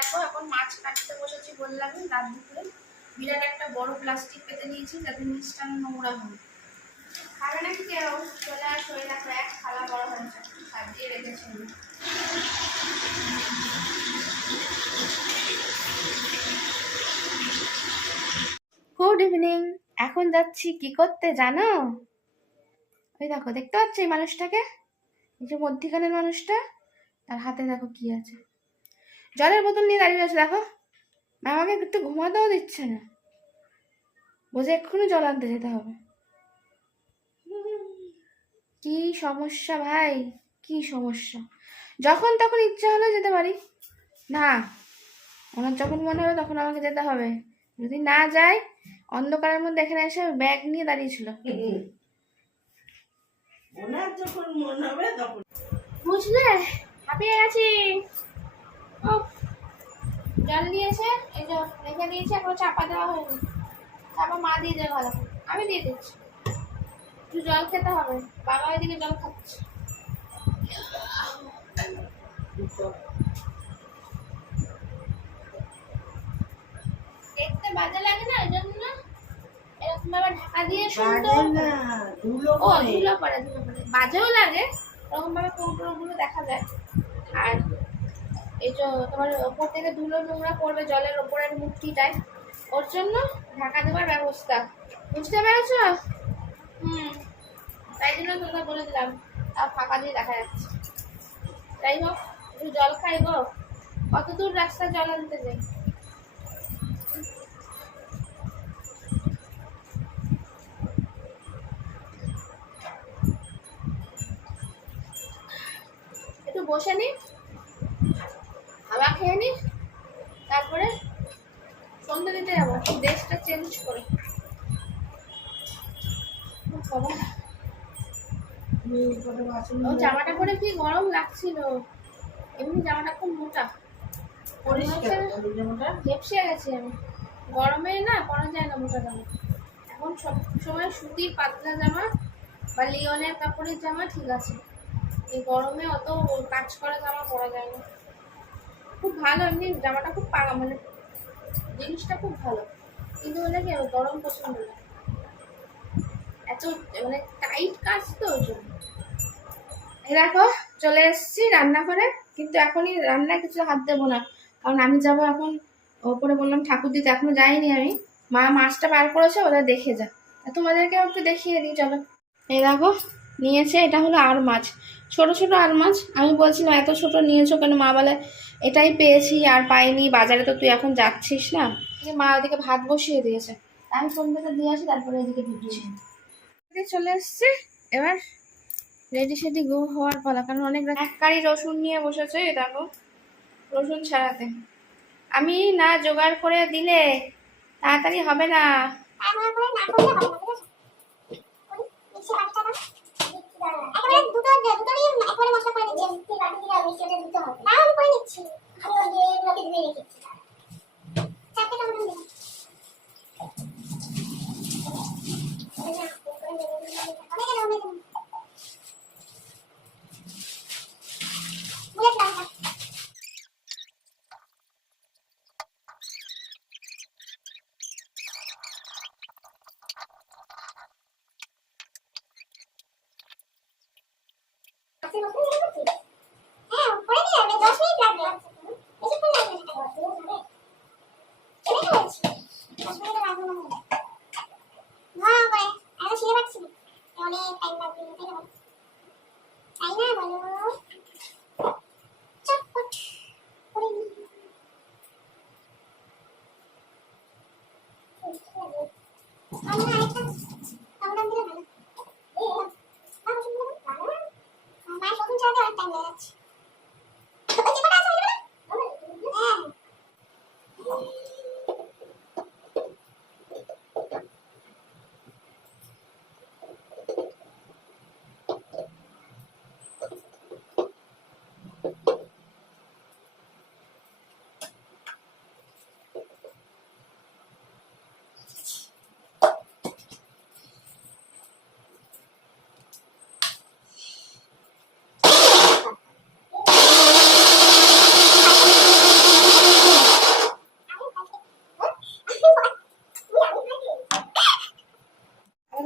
দেখো এখন মাছ কাটতে বসেছি, বললাম রাত দুপুরে। বিরাট একটা বড় প্লাস্টিক পেতে নিয়েছি যাতে নিচটা নোংরা হয়। খাবে নাকি কেউ? চলে আসো, এই দেখো এক থালা বড় হয়েছে, সাজিয়ে রেখেছি। Good evening. এখন যাচ্ছি কি করতে জানো? ওই দেখো, দেখতে পাচ্ছ এই মানুষটাকে, এই যে মধ্যিখানের মানুষটা, তার হাতে দেখো কি আছে, জলের বোতল নিয়ে দাঁড়িয়ে আছে। দেখো আমাকে একটু ঘুমাতেও দিচ্ছে না, বোঝে এক্ষুনি জল আনতে যেতে হবে। কি সমস্যা ভাই, কি সমস্যা! যখন তখন ইচ্ছা হলো যেতে পারি না, ওনার যখন মনে হলো তখন আমাকে যেতে হবে। যদি না যাই, অন্ধকারের মধ্যে এখানে এসে ব্যাগ নিয়ে দাঁড়িয়েছিল। ওনার যখন মনে হবে তখন বুঝলে, হাঁপিয়ে গেছি। জল নিয়েছে, এই যে রেখে দিয়েছে, এখন চাপা দেওয়া হয়নি। তারপর মা দিয়ে দেবে, ভালো করে আমি দিয়ে দিচ্ছি। একটু জল খেতে হবে, বাবা ওইদিকে জল খাচ্ছে। দেখতে বাজে লাগে না, ওই জন্য এরকম ভাবে ঢাকা দিয়ে সুন্দর। ধুলো পড়ে, বাজেও লাগে, এরকম ভাবে গুলো দেখা যায়। আর এই যে তোমার ওপর থেকে ধুলো নোংরা পড়বে জলের ওপরের মুক্তিটায়, ওর জন্য ঢাকা দেওয়ার ব্যবস্থা। বুঝতে পেরেছ? তাই জন্য তোমরা বলে দিলাম, তাও ফাঁকা দিয়ে দেখা যাচ্ছে। যাই হোক, একটু জল খাই গো, কত দূর রাস্তা জল আনতে যাই। একটু বসে নি, হাওয়া খেয়ে নি, তারপরে সন্ধ্যে দিতে যাবো ড্রেসটা চেঞ্জ করে। জামাটা পরে কি গরম লাগছিল, এমনি জামাটা খুব মোটা, হেপসে গেছি আমি। গরমে না পরা যায় না মোটা জামা, এখন সব সময় সুতির পাতলা জামা বা লিওনের কাপড়ের জামা ঠিক আছে, এই গরমে অত কাজ করা জামা পরা যায় না। খুব ভালো এমনি জামাটা, খুব পাকা, মানে জিনিসটা খুব ভালো, কিন্তু হলে কি গরম পছন্দ না, এত মানে টাইট কাজ তো ওই জন্য। দেখো চলে এসেছি রান্নাঘরে, কিন্তু এখনই রান্নায় কিছু হাত দেবো না, কারণ আমি যাবো এখন ওপরে, বললাম ঠাকুর দিতে, এখনো যাইনি আমি। মা মাছটা বার করেছে, ওরা দেখে যা, তোমাদেরকে একটু দেখিয়ে দিই চলো। এই দেখো নিয়েছে, এটা হলো আর মাছ, ছোট ছোট আর মাছ। আমি বলছিলাম এত ছোট নিয়েছো কেন, মা বলে এটাই পেয়েছি আর পাইনি, বাজারে তো তুই এখন যাচ্ছিস না। মা ওদিকে ভাত বসিয়ে দিয়েছে, আমি সন্ধ্যাটা দিয়ে আসি, তারপরে এদিকে ঢুকছি। চলে এসছে, এবার রেডি সেডি গো হওয়ার পালা, কারণ অনেক এক কারি রসুন নিয়ে বসেছে। দেখো রসুন ছাড়াতে, আমি না জোগাড় করে দিলে তাড়াতাড়ি হবে না।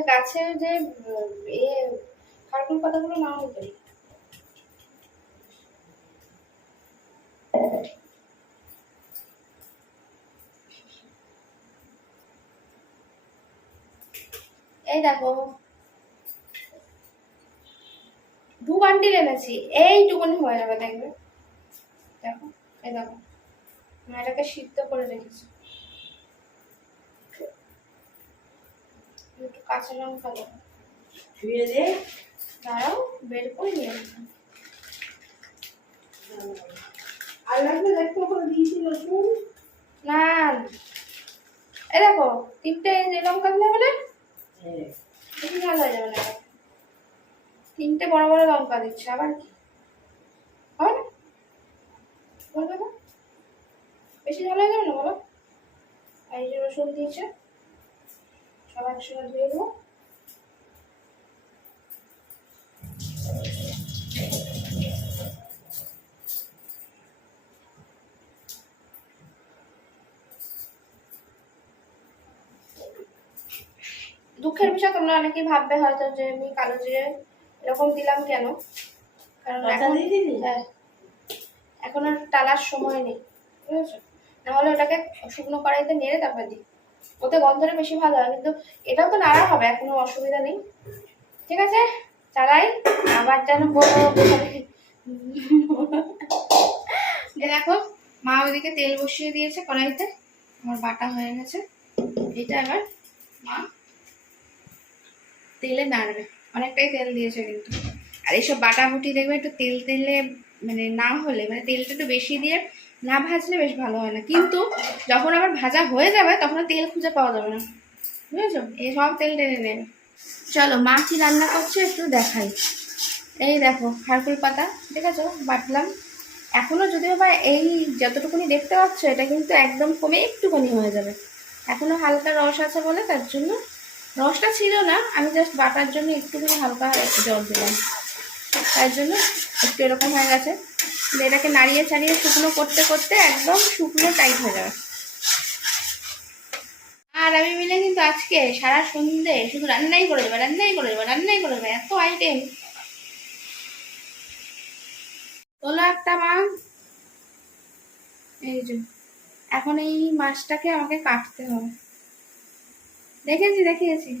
আমাদের গাছে যে খারকুল পাতাগুলো না হতো। এই দেখো 2 বান্ডিল এনেছি, এইটুকুনি হয়ে যাবে দেখবে। দেখো এই দেখো এটাকে সিদ্ধ করে রেখেছি। একটু কাঁচা লঙ্কা দেবো, শুয়ে দে। দাঁড়াও বের করে নিয়ে আসবো। আর লাগবে দেখতে ওখানে দিয়েছিল শুন। না এই দেখো 3টে লঙ্কা দিলে বলে বেশি ঝাল হয়ে যাবে না। 3টে বড় বড় লঙ্কা দিচ্ছে, আবার কি হবে না বলবে না? বেশি ঝাল হয়ে যাবে না বলো? এই যে রসুন দিয়েছে, সব একসঙ্গে ধুয়ে দেবো। দুঃখের বিষয়, তোমরা অনেকেই ভাববে হয়তো যে আমি কালো জিরে এরকম দিলাম কেন, কারণ এখন হ্যাঁ এখন আর টালার সময় নেই, বুঝেছো? নাহলে ওটাকে শুকনো কড়াইতে নেড়ে তারপর দিই, ওতে গন্ধটা বেশি ভালো হয়। কিন্তু এটাও তো নাড়া হবে, কোনো অসুবিধা নেই। ঠিক আছে চালাই। আবার যেন দেখো মা ওইদিকে তেল বসিয়ে দিয়েছে কড়াইতে, আমার বাটা হয়ে গেছে। এটা এবার মা তেলে নাড়বে, অনেকটাই তেল দিয়েছে কিন্তু। আর এইসব বাটাবুটি দেখবে একটু তেল তেলে মানে না হলে, মানে তেলটা একটু বেশি দিয়ে না ভাজলে বেশ ভালো হয় না। কিন্তু যখন আবার ভাজা হয়ে যাবে তখন তেল খুঁজে পাওয়া যাবে না, বুঝেছো? এই সব তেল টেনে নেবে। চলো মা কি রান্না করছে একটু দেখাই। এই দেখো খারকুল পাতা দেখেছো বাটলাম, এখনো যদিও বা এই যতটুকুনি দেখতে পাচ্ছ এটা কিন্তু একদম কমে একটুখানি হয়ে যাবে, এখনো হালকা রস আছে বলে, তার জন্য রসটা ছিল না, আমি জাস্ট বাটার জন্য একটুখানি হালকা জল দিলাম, তার জন্য একটু এরকম হয়ে গেছে। এটাকে নাড়িয়ে চাড়িয়ে শুকনো করতে করতে একদম শুকনো টাইট হয়ে যাবে। আর আমি মিলে কিন্তু আজকে সারা সন্ধ্যে শুধু রান্নাই করে দেবে, রান্নাই করে দেবে, রান্নাই করে দেবে, এত আইটেম। তোলো একটা মাছ, এই যে এখন এই মাছটাকে আমাকে কাটতে হবে, দেখিয়েছি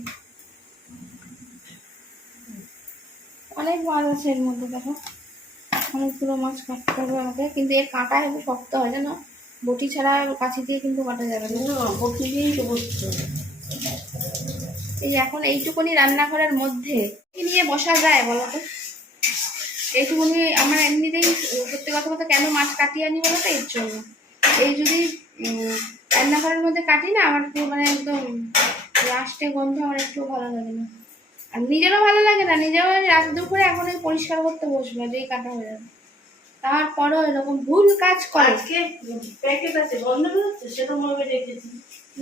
অনেক মাছ আছে এর মধ্যে, দেখো অনেকগুলো মাছ কাটতে হবে আমাকে। কিন্তু এর কাঁটা একটু শক্ত হয় জানো, বটি ছাড়া কাছি দিয়ে কিন্তু কাটা যাবে না, বটি দিয়েই তো বসতে হবে। এই এখন এইটুকুনি রান্নাঘরের মধ্যে কি নিয়ে বসা যায় বলো তো? এইটুকুনি আমার এমনিতেই সত্যি কথা বলতে কেন মাছ কাটিয়ে আনি বলো তো, এর জন্য। এই যদি রান্নাঘরের মধ্যে কাটি না, আমার একটু মানে একদম লাস্টে গন্ধ আমার একটু ভালো লাগে না, আর নিজেরও ভালো লাগে না। নিজেও রাত দুপুরে এখন এই পরিষ্কার করতে বসবো যেই কাটা হয়ে যাবে, তারপরও এরকম ভুল কাজ করে। আজকে প্যাকেট আছে বন্ধ হচ্ছে, সেটা মনে রেখেছি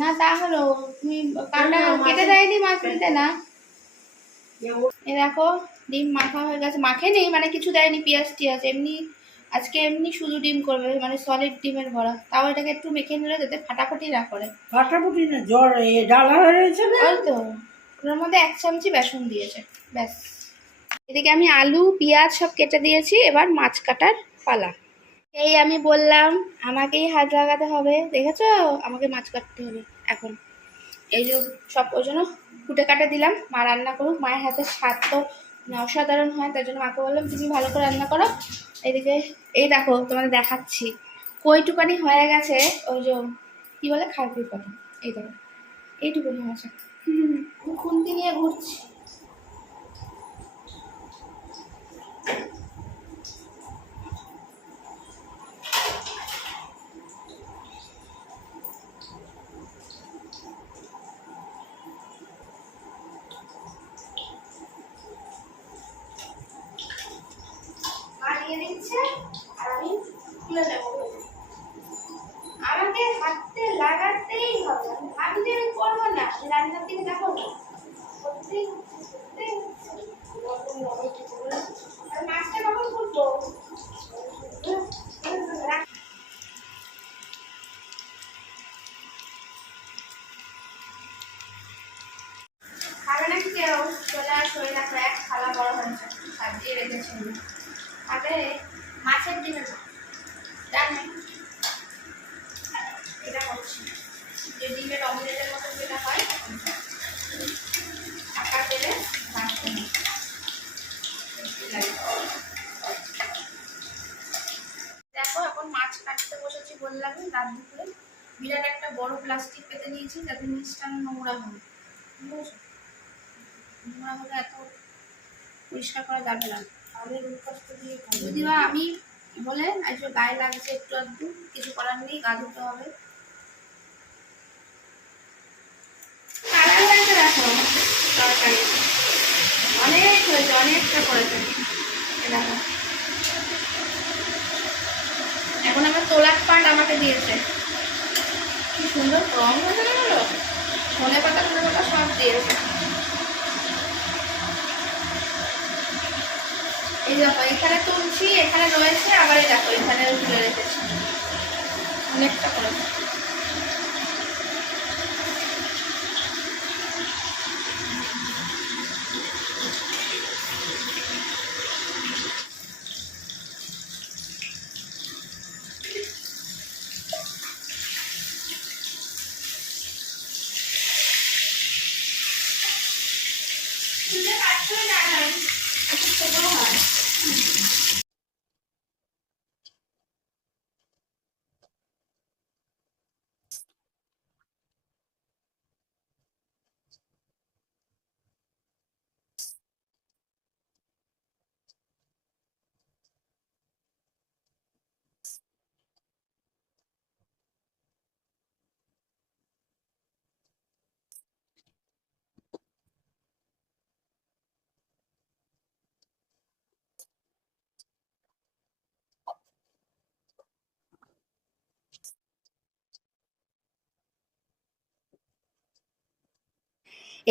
না তা হলো তুমি কাটা কেটে দেয়নি মাছ দিতে না। এ দেখো ডিম মাখা হয়ে গেছে, মাখে নেই মানে কিছু দেয়নি পেঁয়াজ টিয়াজ, এমনি আজকে এমনি শুধু ডিম করবে, মানে সলিড ডিমের ভরা। তাও এটাকে একটু মেখে নিলে যাতে ফাটাফাটি না করে। ফাটাফুটি না, জ্বর ডালা হয়ে রয়েছে না, ওই তো ওর মধ্যে 1 চামচি বেসন দিয়েছে ব্যাস। এদিকে আমি আলু পেঁয়াজ সব কেটে দিয়েছি, এবার মাছ কাটার পালা। এই আমি বললাম আমাকেই হাত লাগাতে হবে, দেখেছো আমাকে মাছ কাটতে হবে এখন। এই যে সব ওই জন্য কুটে কাটে দিলাম, মা রান্না করুক, মায়ের হাতের স্বাদ তো অসাধারণ হয়, তার জন্য মাকে বললাম তুমি ভালো করে রান্না করো। এদিকে এই দেখো তোমাদের দেখাচ্ছি কইটুকানি হয়ে গেছে, ওই যে কি বলে খারকুল পাতা, এই দেখো এইটুকুনি হয়েছে। খুন্তি নিয়ে ঘুরছি। দিচ্ছে আর আমি তুলে নেবো, আমাকে হাতে লাগাতেই হবে, আমি ভাবলে আমি করবো না, রান্নার দিকে যাবো না, আর মাছটা কখন করবো খাবে না কি ওই দেখো এক থালা বড় হয়েছে, সাজিয়ে রেখেছি হাতে মাছের ডিমের জানি এটা করছি, যে ডিমের অমলেটের মতো যেটা হয় টাকা তেলে ভাজতে হবে। দেখো এখন মাছ কাটতে বসেছি, বললাম রাত দুপুরে। বিরাট একটা বড় প্লাস্টিক পেতে নিয়েছি যাতে নিচটা নোংরা হবে, বুঝেছো? নোংরা হলে এত পরিষ্কার করা যাবে না, তাহলে যদি বা আমি বলে আজ গায়ে লাগছে একটু আধটু, কিছু করার নেই, গা ধুতে হবে। দেখো তরকারি অনেক হয়েছে, অনেকটা করেছে। দেখো এখন আমার তোলার পাট আমাকে দিয়েছে, কি সুন্দর রং হয়ে গেল, ধনে পাতা সব দিয়েছে। এই দেখো এখানে তুলছি, এখানে রয়েছে, আবার এই দেখো এখানে তুলে রেখেছি, অনেকটা করে।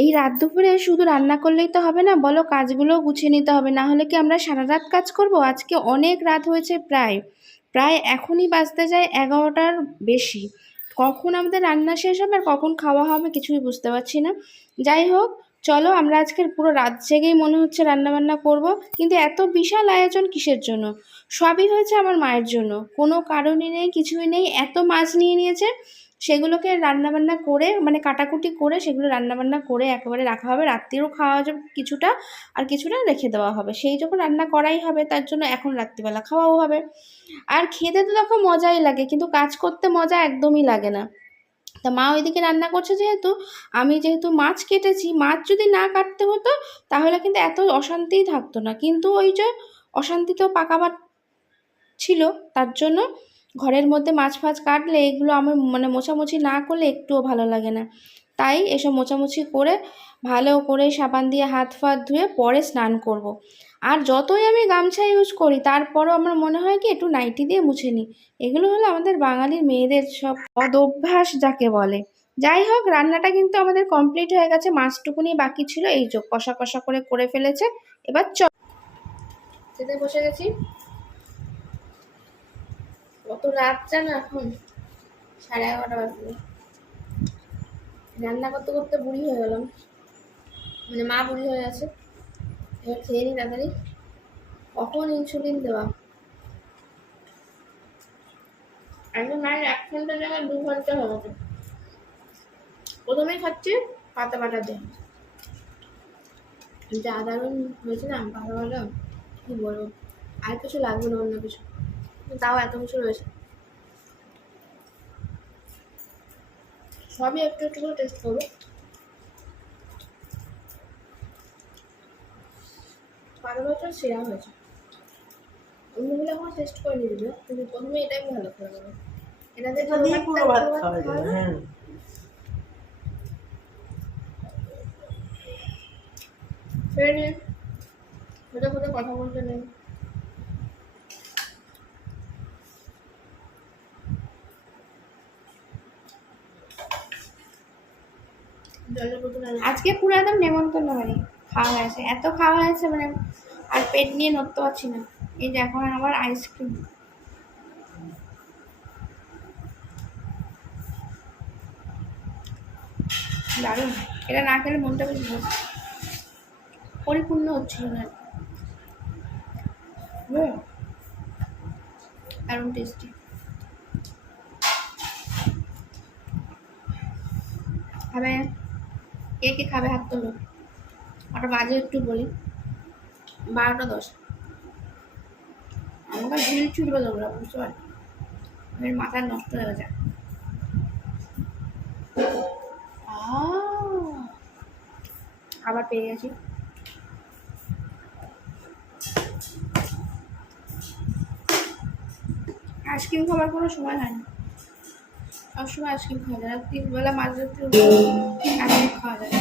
এই রাত দুপুরে শুধু রান্না করলেই তো হবে না, বলো কাজগুলোও গুছিয়ে নিতে হবে, না হলে কি আমরা সারা রাত কাজ করব? আজকে অনেক রাত হয়েছে, প্রায় প্রায় এখনই বাজতে যায় 11টার বেশি। কখন আমাদের রান্না শেষ হবে আর কখন খাওয়া হবে কিছুই বুঝতে পারছি না। যাই হোক, চলো আমরা আজকের পুরো রাত জেগেই মনে হচ্ছে রান্নাবান্না করব, কিন্তু এত বিশাল আয়োজন কিসের জন্য? সবই হয়েছে আমার মায়ের জন্য, কোনো কারণই নেই, কিছুই নেই। এত মাছ নিয়ে নিয়েছে, সেগুলোকে রান্নাবান্না করে মানে কাটাকুটি করে সেগুলো রান্নাবান্না করে একেবারে রাখা হবে, রাত্রিরও খাওয়া যাবে কিছুটা, আর কিছুটা রেখে দেওয়া হবে। সেই যখন রান্না করাই হবে তার জন্য এখন রাত্রিবেলা খাওয়াও হবে। আর খেতে তো দেখো মজাই লাগে, কিন্তু কাজ করতে মজা একদমই লাগে না। তা মা ওইদিকে রান্না করছে, যেহেতু আমি যেহেতু মাছ কেটেছি, মাছ যদি না কাটতে হতো তাহলে কিন্তু এত অশান্তিই থাকতো না, কিন্তু ওই যে অশান্তি তো পাকাবার ছিল, তার জন্য ঘরের মধ্যে মাছ ফাছ কাটলে এগুলো আমার মানে মোছামুছি না করলে একটুও ভালো লাগে না। তাই এসব মোছামুছি করে ভালো করে সাবান দিয়ে হাত ফাত ধুয়ে পরে স্নান করব। আর যতই আমি গামছা ইউজ করি তারপরও আমার মনে হয় কি একটু নাইটি দিয়ে মুছে নিই। এগুলো হলো আমাদের বাঙালির মেয়েদের সব অভ্যাস যাকে বলে। যাই হোক, রান্নাটা কিন্তু আমাদের কমপ্লিট হয়ে গেছে, মাছটুকুনি বাকি ছিল, এই যে কষা কষা করে ফেলেছে। এবার খেতে বসে গেছি। কত রাত জানো, এখন 11:30 বাজে। রান্না করতে করতে বুড়ি হয়ে গেলাম, মানে মা বুড়ি হয়ে গেছে। এবার খেয়ে নি তাড়াতাড়ি, কখন ইনসুলিন দেওয়া। একদম মায়ের 1 ঘন্টা জায়গায় 2 ঘন্টা হয়ে গেছে। প্রথমেই খাচ্ছি পাতা পাতা দিয়ে, যা দারুণ হয়েছে না পাতা পাতা, কি বলবো। আর কিছু লাগবে না, অন্য কিছু, তাও এত কিছু রয়েছে। সবই একটু একটু করে টেস্ট করবো। পাতা পাতা সেরা হয়েছে, অন্যগুলো এখন টেস্ট করে নিয়ে দিবে, কিন্তু প্রথমে এটাই ভালো করে দেবে। এটাতে পুরো ভাত খাওয়া যাবে। হ্যাঁ, কথা বলতে নেই। আজকে পুরো একদম নেমন্তন্ন বাড়ি খাওয়া হয়েছে, এত খাওয়া হয়েছে মানে আর পেট নিয়ে নড়তে পারছি না। এই যে এখন আবার আইসক্রিম, দারুণ। এটা না খেলে মনটা বেশ ভালো। পরিপূর্ণ হচ্ছিল না। দারুণ টেস্টি। খাবে? কে কে খাবে হাত তোলো। ওটা বাজে একটু বলি 12টা 10। আমাকে ঝিল ছুটবে তোমরা, বুঝতে পারছি এর মাথা নষ্ট হয়ে যায়। আবার পেয়ে গেছি। আইসক্রিম খাবার কোনো সময় হয় না, সবসময় আইসক্রিম খাওয়া যায়। 3 বেলা মাঝ রাত্রে আইসক্রিম খাওয়া যায়।